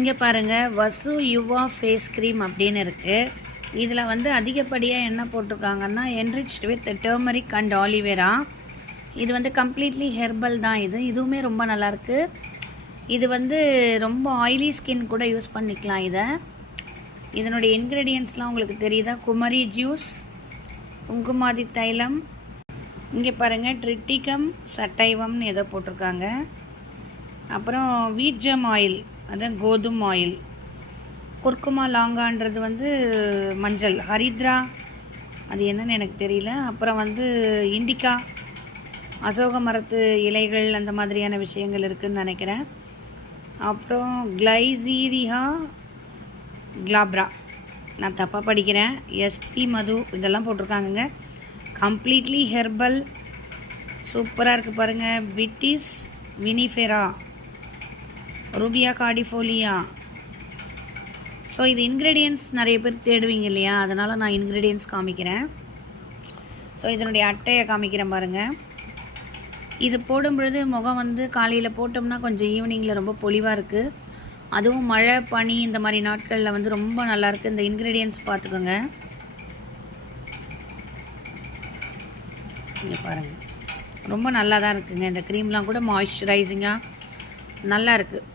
இங்கே பாருங்கள், வசு யுவா face cream அப்படின்னு இருக்குது. இதில் வந்து அதிகப்படியாக என்ன போட்டிருக்காங்கன்னா, enriched with turmeric and aloe vera. இது வந்து கம்ப்ளீட்லி ஹெர்பல் தான். இதுவுமே ரொம்ப நல்லாயிருக்கு. இது வந்து ரொம்ப ஆயிலி ஸ்கின் கூட யூஸ் பண்ணிக்கலாம். இதனுடைய இன்க்ரீடியன்ட்ஸ்லாம் உங்களுக்கு தெரியுதா? குமரி ஜூஸ், குங்குமாதி தைலம், இங்கே பாருங்கள் ட்ரிட்டிகம் சட்டைவம்னு ஏதோ போட்டிருக்காங்க. அப்புறம் வீட்ஜம் ஆயில், அதான் கோதுமை ஆயில், குர்குமா லாங்கான்றது வந்து மஞ்சள், ஹரித்ரா அது என்னன்னு எனக்கு தெரியல. அப்புறம் வந்து இண்டிகா, அசோக மரத்து இலைகள், அந்த மாதிரியான விஷயங்கள் இருக்குதுன்னு நினைக்கிறேன். அப்புறம் கிளைசீரியா கிளாப்ரா, நான் தப்பாக படிக்கிறேன், எஸ்தி மது, இதெல்லாம் போட்டிருக்காங்கங்க. கம்ப்ளீட்லி ஹெர்பல், சூப்பராக இருக்குது பாருங்கள். விட்டிஸ் வினிஃபெரா, ரூபியா கார்டிஃபோலியா. ஸோ இது இன்க்ரீடியன்ட்ஸ் நிறைய பேர் தேடுவீங்க இல்லையா, அதனால் நான் இன்க்ரீடியன்ட்ஸ் காமிக்கிறேன். ஸோ இதனுடைய அட்டையை காமிக்கிறேன் பாருங்கள். இது போடும் பொழுது முகம் வந்து காலையில் போட்டோம்னா கொஞ்சம் ஈவினிங்கில் ரொம்ப பொலிவாக இருக்குது. அதுவும் மழை பனி இந்த மாதிரி நாட்களில் வந்து ரொம்ப நல்லாயிருக்கு. இந்த இன்க்ரீடியன்ட்ஸ் பார்த்துக்கோங்க. இங்கே பாருங்கள், ரொம்ப நல்லா தான் இருக்குங்க. இந்த க்ரீம்லாம் கூட மாய்ஸ்சரைசிங்காக நல்லா இருக்குது.